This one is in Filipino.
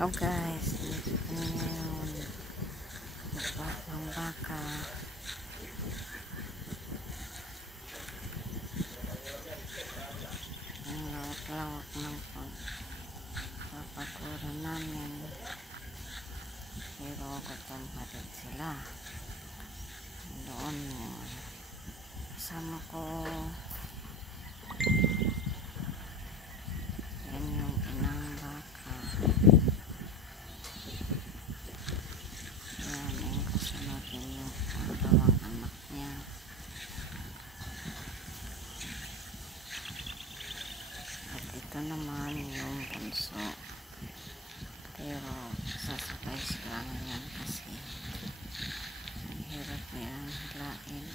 Oh guys, dito kami ngayon magpap ng baka. Ang lawak-lawak ng pagpapagura namin, pero gutom pa din sila. Doon kasama ko yan yung inang baka. Yan yung kasunod yung pangalawang anak niya. At ito naman yung bunso, pero sasakay sila ngayon kasi ang hirap nilang hilain.